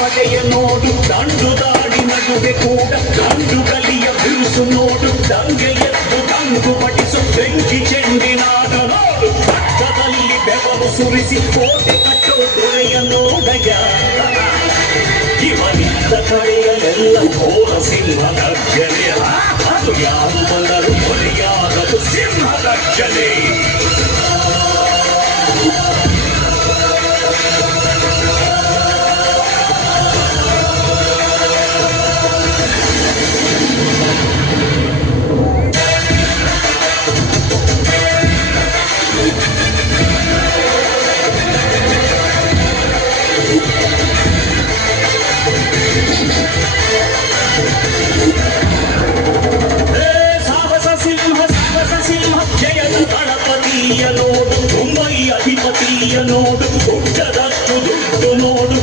ಪಡೆಯ ನೋಡು ದಂಡು ದಾಡಿ ನಡುವೆ ಕೂಡ ದಂಡು ಕಲಿಯ ಬಿರುಸು ನೋಡು ದಂಗೆ ಎದ್ದು ದಂಗು ಪಡಿಸು ಬೆಂಕಿ ಚೆಂಡಿನಾದ ನೋಡು ರಕ್ತದಲ್ಲಿ ಬೆವರು ಸುರಿಸಿ ಕೋಟೆ ಕಟ್ಟೋ ದೊರೆಯ ನೋಡಯ ಇವನಿದ್ದ ಕಡೆಯಲ್ಲೆಲ್ಲ ಘೋರ ಸಿಂಹಗರ್ಜನೆ ಅದು ಯಾರು ಬಂದರು ಕೊಲೆಯಾಗದು ಸಿಂಹಗರ್ಜನೆ ನೋಡು ಮುಂಬೈ ಅಧಿಪತಿಯ ನೋಡು ಹುಟ್ಟದಷ್ಟು ದುಡ್ಡು ನೋಡು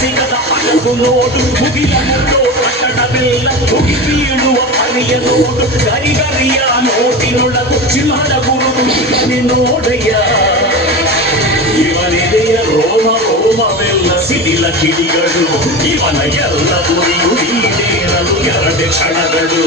ಸಿಗದ ಅಡಗು ನೋಡು ಮುಗಿಲ ಮುಟ್ಟೋ ಕಟ್ಟಡವೆಲ್ಲ ಮುಗಿ ಬೀಳುವ ಪರಿಯ ನೋಡು ಗರಿಗರಿಯ ನೋಟಿನೊಳಗು ಸಿಂಹದ ಗುರುತು ಇವನೇ ನೋಡಯ್ಯ ಇವನಿದೆಯ ರೋಮ ರೋಮವೆಲ್ಲ ಸಿಡಿಲ ಕಿಡಿಗಳು ಇವನ ಎಲ್ಲ ಗುರಿಯು ಈಡೇರಲು 2 ಕ್ಷಣಗಳು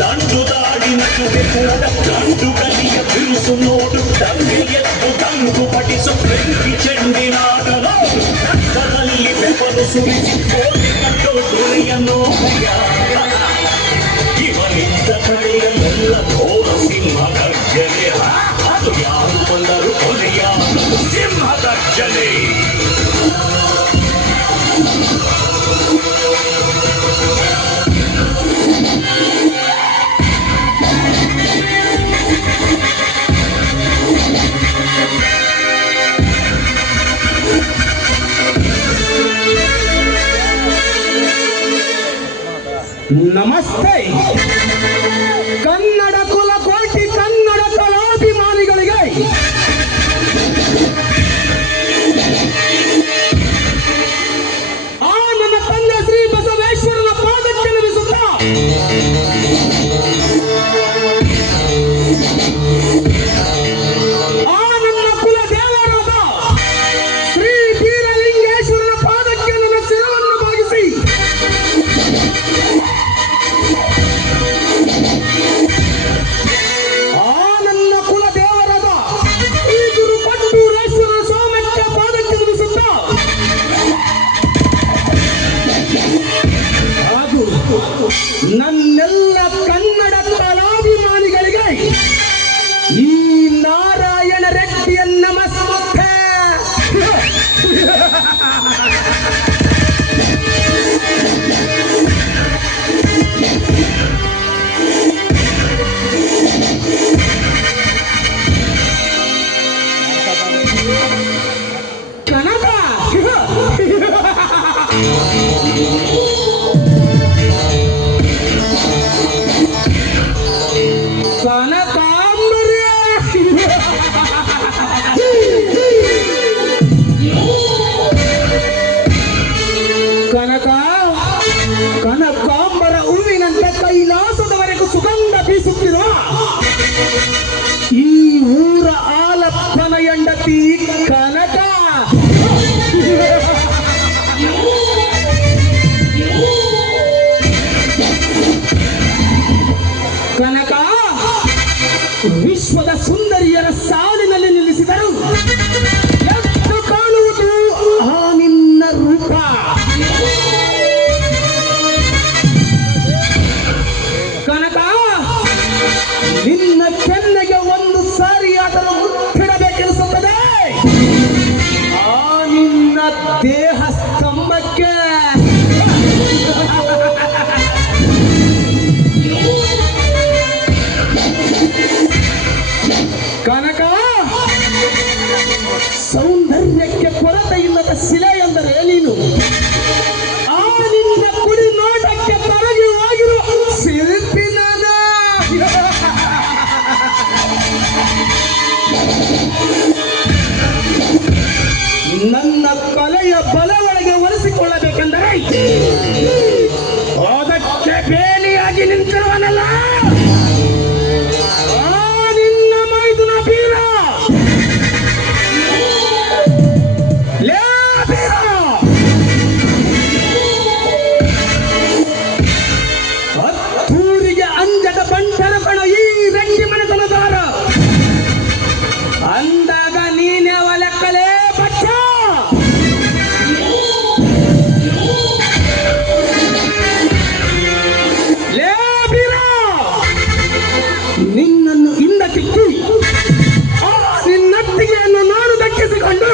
ದಂಡು ದಾಡಿ ನಡುವೆ ಕೂಡ ದಂಡು ಕಲಿಯ ಬಿರುಸು ನೋಡು ದಂಗೆ ಎದ್ದು ದಂಗು ಪಡಿಸು ಬೆಂಕಿ ಚೆಂಡಿನಾದ ನೋಡು ರಕ್ತದಲ್ಲಿ ಬೆವರು ಸುರಿಸಿ ಕೋಟೆ ಕಟ್ಟೋ ದೊರೆಯ ನೋಡಯ್ಯ ಇವನಿದ್ದ ಕಡೆಯಲ್ಲೆಲ್ಲ ಘೋರ ಸಿಂಹಗರ್ಜನೆ ಅದು ಯಾರು ಬಂದರು ಕೊಲೆಯಾಗದು ಸಿಂಹಗರ್ಜನೆ ನಮಸ್ತೆ ಕನ್ನಡ ಕುಲಕೋಟಿ ಕನ್ನಡ ಕಲಾಭಿಮಾನಿಗಳಿಗೆ ಆ ನನ್ನ ತಂದೆ ಶ್ರೀ ಬಸವೇಶ್ವರನ ಪಾದಕ್ಕೆ ನಮಿಸುತ್ತಾ ಆ ನನ್ನ ಕುಲ ದೇವರಾದ ಶ್ರೀ ಬೀರಲಿಂಗೇಶ್ವರನ ಪಾದಕ್ಕೆ ನನ್ನ ಶಿರವನ್ನು ಭಾಗಿಸಿ ಮರದ ಶಿಲೆ ಎಂದರೆ ನೀನು ಆ ನಿನ್ನ ಕುಡಿ ನೋಟಕ್ಕೆ ಕರಗಿ ಹೋಗಿರುವ ಶಿಲ್ಪಿ ನಾನು. ನನ್ನ ಕಲೆಯ ಬಲವೊಳಗೆ ಒಲಿಸಿಕೊಳ್ಳಬೇಕೆಂದರೆ ಅದಕ್ಕೆ ಬೇಲಿಯಾಗಿ ನಿಂತಿರುವನಲ್ಲ ಆ ನಿನ್ನ ಮೈದುನ ಬೀರ. ಲೇ ಬೀರ, ಹತ್ತೂರಿಗೆ ಅಂಜದ ಬಂಟರ ಕಣ ಈ ರಂಗಿ ಮನೆತನದವರ. ಅಂದಾಗ ನೀನೇ ಲೆಕ್ಕಲೇ ಬಚ್ಚ. ಲೇ ಬೀರ, ನಿನ್ನನ್ನು ಹಿಂದಕ್ಕಿಕ್ಕಿ ನಿನ್ನತ್ತಿಗೆಯನ್ನು ನಾನು ದಕ್ಕಿಸಿಕೊಂಡು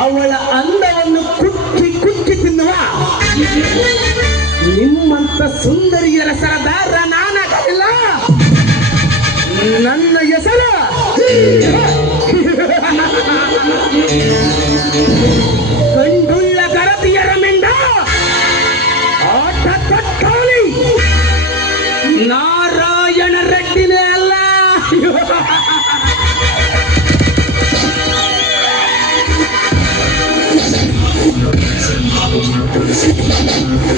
ಅವಳ ಅಂದವನ್ನು ಕುಕ್ಕಿ ಕುಕ್ಕಿ ತಿನ್ನುವ ನಿಮ್ಮಂತ ಸುಂದರಿಯರ ಸರದಾರ ನಾನಾಗಲಿಲ್ಲ. ನನ್ನ ಹೆಸರು